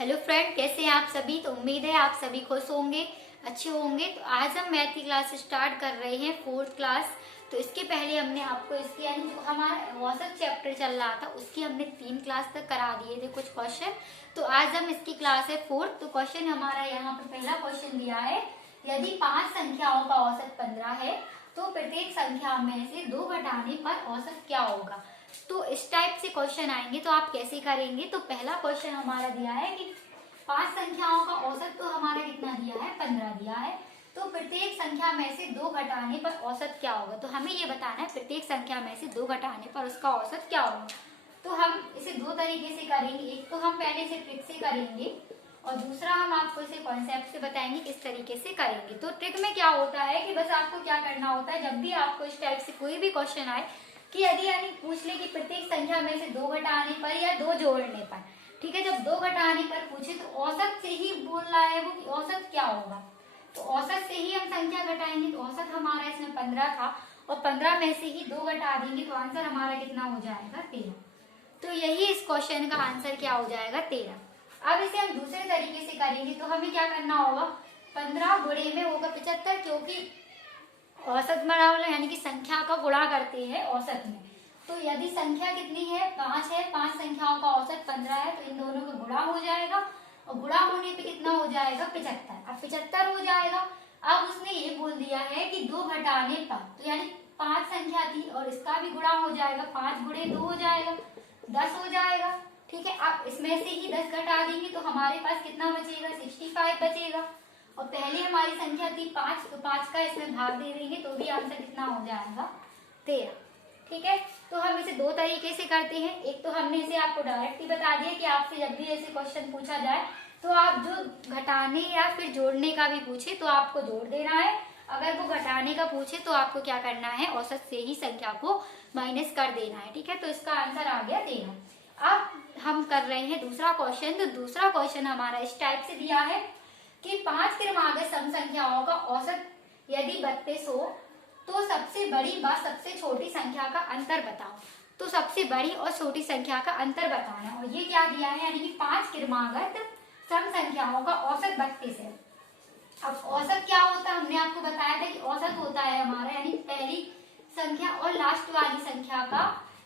Hello friend, कैसे हैं आप सभी। तो उम्मीद है आप सभी खुश होंगे, अच्छे होंगे। तो आज हम मैथ की क्लास स्टार्ट कर रहे हैं, 4th क्लास। तो इसके पहले हमने आपको इसकी यानी जो हमारा औसत चैप्टर चल रहा था उसकी हमने 3 क्लास तक करा दिए थे कुछ क्वेश्चन। तो आज हम इसकी क्लास है 4th। तो क्वेश्चन हमारा यहाँ पर पहला क्वेश्चन दिया है, यदि 5 संख्याओं का औसत 15 है तो प्रत्येक संख्या में से 2 घटाने पर औसत क्या होगा। तो इस टाइप से क्वेश्चन आएंगे तो आप कैसे करेंगे। तो पहला क्वेश्चन हमारा दिया है कि 5 संख्याओं का औसत तो हमारा कितना दिया है, 15 दिया है। तो प्रत्येक संख्या में से 2 घटाने पर औसत क्या होगा। तो हमें ये बताना है प्रत्येक संख्या में से 2 घटाने पर उसका औसत क्या होगा। तो हम इसे 2 तरीके से करेंगे। एक तो हम पहले से ट्रिक से करेंगे और दूसरा हम आपको इसे कॉन्सेप्ट से बताएंगे किस तरीके से करेंगे। तो ट्रिक में क्या होता है कि बस आपको क्या करना होता है, जब भी आपको इस टाइप से कोई भी क्वेश्चन आए कि यदि यानी पूछ ले कि प्रत्येक संख्या में से 2 घटाने पर या 2 जोड़ने पर, ठीक है, जब 2 घटाने पर पूछे तो औसत से ही बोल रहा है वो कि औसत क्या होगा। तो औसत से ही हम संख्या घटाएंगे। तो औसत हमारा इसमें 15 था और 15 में से ही 2 घटा देंगे तो आंसर हमारा कितना हो जाएगा, 13। तो यही इस क्वेश्चन का आंसर क्या हो जाएगा, 13। अब इसे हम दूसरे तरीके से करेंगे। तो हमें क्या करना होगा, 15 गुणे में होगा 75, क्योंकि औसत बराबर यानी कि संख्या का गुणा करते हैं औसत में। तो यदि संख्या कितनी है, 5 है, 5 संख्याओं का औसत 15 है, तो इन दोनों का गुणा हो जाएगा और गुणा होने पे कितना हो जाएगा, 75। अब 75 हो जाएगा। अब उसने ये बोल दिया है कि 2 घटाने पर, तो यानी 5 संख्या थी और इसका भी गुणा हो जाएगा, 5 गुणे 2 हो जाएगा, 10 हो जाएगा। ठीक है, अब इसमें से ही 10 घटा देंगे तो हमारे पास कितना बचेगा, 65 बचेगा। और पहले हमारी संख्या थी 5, तो 5 का इसमें भाग दे देंगे तो भी आंसर कितना हो जाएगा, 13। ठीक है, तो हम इसे 2 तरीके से करते हैं। एक तो हमने इसे आपको डायरेक्ट ही बता दिया कि आपसे जब भी ऐसे क्वेश्चन पूछा जाए तो आप जो घटाने या फिर जोड़ने का भी पूछे तो आपको जोड़ देना है। अगर वो घटाने का पूछे तो आपको क्या करना है, औसत से ही संख्या को माइनस कर देना है। ठीक है, तो इसका आंसर आ गया 13। अब हम कर रहे हैं दूसरा क्वेश्चन। तो दूसरा क्वेश्चन हमारा इस टाइप से दिया है कि 5 क्रमागत सम संख्याओं का औसत यदि 32 हो तो सबसे बड़ी व सबसे छोटी संख्या का अंतर बताओ। तो सबसे बड़ी और छोटी संख्या का अंतर बताना। और ये क्या दिया है, यानी कि 5 क्रमागत सम संख्याओं का औसत 32 है। अब औसत क्या होता है, हमने आपको बताया था कि औसत होता है हमारा यानी पहली संख्या और लास्ट वाली संख्या का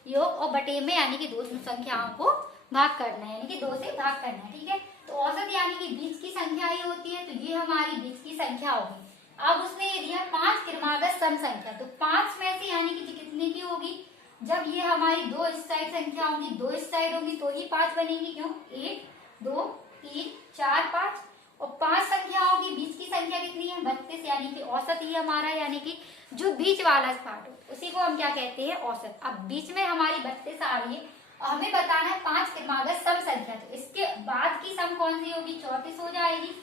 योग और बटे में यानी कि 2 संख्याओं को भाग करना है, यानी कि 2 से भाग करना है। ठीक है, तो औसत यानी कि बीच की संख्या ही होती है। तो ये हमारी बीच की संख्या होगी। अब उसने ये दिया 5 क्रमागत सम संख्या। तो 5 में से यानी कि कितने की होगी, जब ये हमारी 2 इस साइड संख्या होंगी, 2 इस साइड होंगी तो ही 5 बनेगी। क्यों, 1 2 3 4 5 और 5 संख्याओं की बीच की संख्या कितनी है, 32, यानी कि औसत ही हमारा यानी कि जो बीच वाला पार्ट हो उसी को हम क्या कहते हैं, औसत। अब बीच में हमारी 32 आ रही है और हमें बताना है 5 क्रमागत सम संख्या। तो इसके बाद की सम कौन सी होगी, 34 हो जाएगी।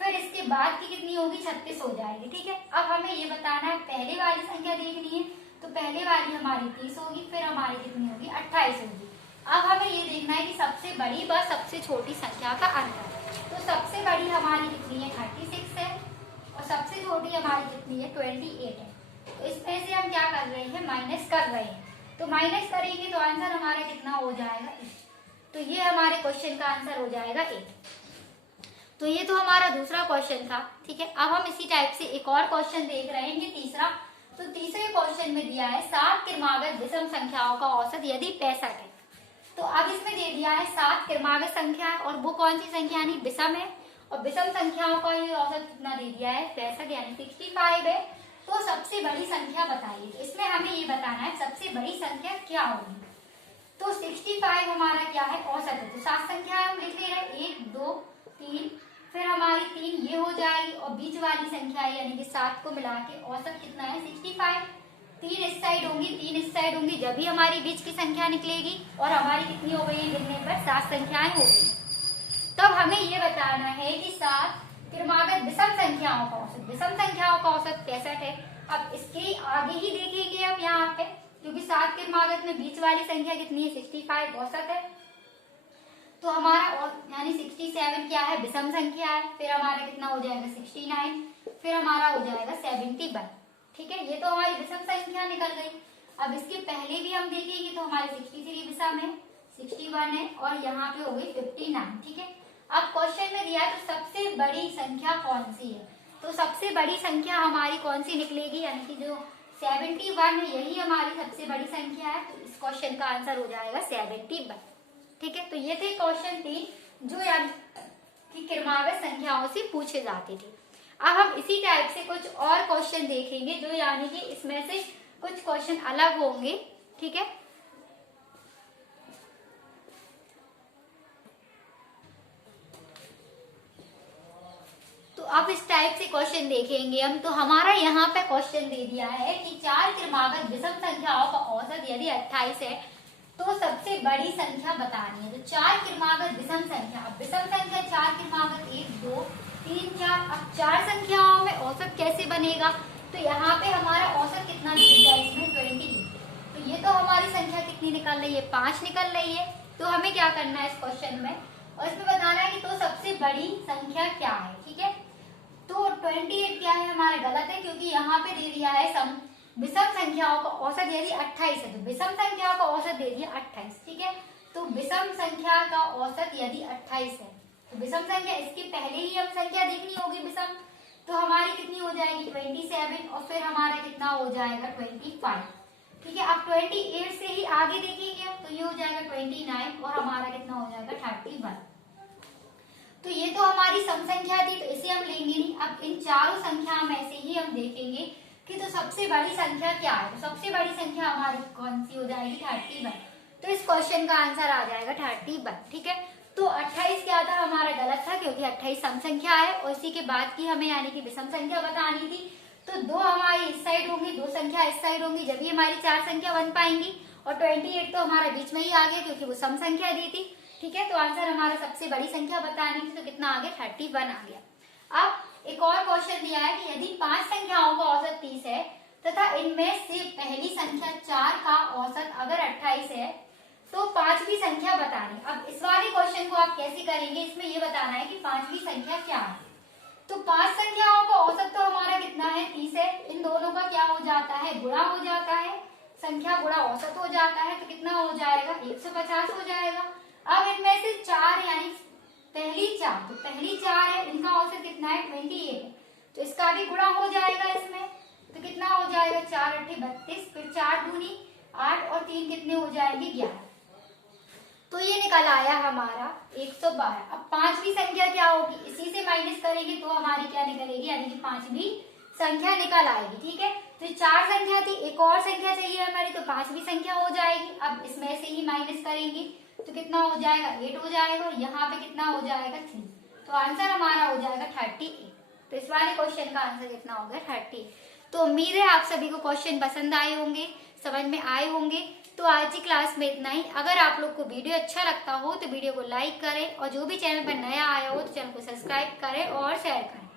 फिर इसके बाद की कितनी होगी, 36 हो जाएगी। ठीक है, अब हमें ये बताना है पहले वाली संख्या देखनी है। तो पहले वाली हमारी 30 होगी, फिर हमारी कितनी होगी, 28 होगी। अब हमें ये देखना है कि सबसे बड़ी व सबसे छोटी संख्या का अंतर। तो सबसे बड़ी हमारी कितनी है, 36 है और सबसे छोटी हमारी कितनी है, 28 है। तो इसमें से हम क्या कर रहे हैं, माइनस कर रहे हैं। तो माइनस करेंगे तो आंसर हमारा कितना हो जाएगा, 1। तो ये हमारे क्वेश्चन का आंसर हो जाएगा 1। तो ये तो हमारा दूसरा क्वेश्चन था। ठीक है, अब हम इसी टाइप से एक और क्वेश्चन देख रहे हैं, तीसरा। तो तीसरे क्वेश्चन में दिया है 7 क्रमागत विषम संख्याओं का औसत यदि 65 है। तो अब इसमें दे दिया है 7 क्रमागत संख्या और वो कौन सी संख्या यानी विषम है, और विषम संख्याओं का ये औसत कितना दे दिया है, 65 यानी 65 है। तो सबसे बड़ी संख्या बताइए। तो इसमें हमें ये बताना है सबसे बड़ी संख्या क्या होगी। तो 65 हमारा क्या है, औसत है। तो 7 संख्या हम लिख ले रहे हैं, 1 2 3, फिर हमारी 3 ये हो जाएगी और बीच वाली संख्या यानी कि 7 को मिला के औसत कितना है, 65। 3 इस साइड होंगी, 3 इस साइड होंगी, जब भी हमारी बीच की संख्या निकलेगी और हमारी कितनी हो गई, गिनने पर 7 संख्याएं हो गई। तब हमें ये बताना है कि 7 क्रमागत विषम संख्याओं का औसत, विषम संख्याओं का औसत 65 है। अब इसके आगे ही देखेंगे अब यहाँ पे, क्योंकि 7 क्रमागत में बीच वाली संख्या कितनी है, 65 औसत है। तो हमारा यानी 67 क्या है, विषम संख्या है। फिर हमारा कितना हो जाएगा, 69, फिर हमारा हो जाएगा 71। ठीक है, ये तो हमारी विषम संख्या निकल गई। अब इसके पहले भी हम देखेंगे तो हमारी 63 विषम है, 61 है और यहाँ पे हो गई 59। ठीक है, अब क्वेश्चन में दिया है तो सबसे बड़ी संख्या कौन सी है, तो सबसे बड़ी संख्या हमारी कौन सी निकलेगी, यानी कि जो 71 है यही हमारी सबसे बड़ी संख्या है। तो इस क्वेश्चन का आंसर हो जाएगा 71। ठीक है, तो ये थे क्वेश्चन 3 जो यानी कि क्रमागत संख्याओं से पूछे जाते थे। अब हम इसी टाइप से कुछ और क्वेश्चन देखेंगे जो यानी कि इसमें से कुछ क्वेश्चन अलग होंगे। ठीक है, तो अब इस टाइप से क्वेश्चन देखेंगे हम। तो हमारा यहाँ पे क्वेश्चन दे दिया है कि 4 क्रमागत विषम संख्याओं का औसत यदि 28 है तो सबसे बड़ी संख्या बतानी है। तो 4 क्रमागत विषम संख्या, अब विषम संख्या 4 क्रमागत 1 2 3 4, अब 4 संख्याओं में औसत कैसे बनेगा, तो यहाँ पे हमारा औसत कितना निकल है इसमें 28। तो ये तो हमारी संख्या कितनी निकल रही है, 5 निकल रही है। तो हमें क्या करना है इस क्वेश्चन में, और इसमें बताना है कि तो सबसे बड़ी संख्या क्या है। ठीक है, तो 28 क्या है हमारा गलत है, क्योंकि यहाँ पे दे दिया है विषम संख्याओं का औसत यदि 28 है, तो विषम संख्याओं का औसत दे दिया 28। ठीक है, तो विषम संख्या का औसत यदि 28 है तो विषम संख्या, इसके पहले ही हम संख्या देखनी होगी विषम, तो हमारी कितनी हो जाएगी 27, और फिर हमारा कितना हो जाएगा 25। ठीक है, अब 28 से ही आगे देखेंगे हम, तो ये हो जाएगा 29 और हमारा कितना हो जाएगा 31। तो ये तो हमारी सम संख्या थी, तो इसे हम लेंगे नहीं। अब इन चारों संख्या में से ही हम देखेंगे कि तो सबसे बड़ी संख्या क्या है। तो सबसे बड़ी संख्या हमारी कौन सी हो जाएगी 31। तो इस क्वेश्चन का आंसर आ जाएगा 31। ठीक है, तो 28 क्या था हमारा गलत था, क्योंकि 28 सम संख्या है और इसी के बाद की हमें यानी कि विषम संख्या बतानी थी। तो 2 हमारी इस साइड होंगी, 2 संख्या इस साइड होंगी, जब भी हमारी 4 संख्या बन पाएंगी। और 28 तो हमारा बीच में ही आ गया क्योंकि वो सम संख्या दी थी। ठीक है, तो आंसर हमारा सबसे बड़ी संख्या बतानी थी, तो कितना आ गया 31 आ गया। अब एक और क्वेश्चन दिया है कि यदि 5 संख्याओं का औसत 30 है तथा इनमें से पहली संख्या 4 का औसत अगर 28 है तो 5वीं संख्या बतानी। अब इस वाले क्वेश्चन को आप कैसे करेंगे, इसमें ये बताना है कि 5वीं संख्या क्या है। तो 5 संख्याओं का औसत तो हमारा कितना है 30 है, इन दोनों का क्या हो जाता है गुणा हो जाता है, संख्या गुणा औसत हो जाता है, तो कितना हो जाएगा 150 हो जाएगा। अब इनमें से 4 यानी पहली 4, तो पहली 4 है इनका औसत कितना है 28 है, तो इसका भी गुणा हो जाएगा इसमें, तो कितना हो जाएगा 4 8 32, फिर 4 दूनी 8 और 3 कितने हो जाएंगे 11। तो ये निकल आया हमारा 112। अब 5वीं संख्या क्या होगी, इसी से माइनस करेंगे तो हमारी क्या निकलेगी, यानी कि 5वीं संख्या निकल आएगी। ठीक है, तो 4 संख्या थी, एक और संख्या चाहिए हमारी, तो 5वीं संख्या हो जाएगी। अब इसमें से ही माइनस करेंगे तो कितना हो जाएगा 8 हो जाएगा, और यहाँ पे कितना हो जाएगा 3, तो आंसर हमारा हो जाएगा 38। तो इस वाले क्वेश्चन का आंसर कितना हो गया 30। तो उम्मीद है आप सभी को क्वेश्चन पसंद आए होंगे, समझ में आए होंगे। तो आज की क्लास में इतना ही। अगर आप लोग को वीडियो अच्छा लगता हो तो वीडियो को लाइक करें, और जो भी चैनल पर नया आया हो तो चैनल को सब्सक्राइब करें और शेयर करें।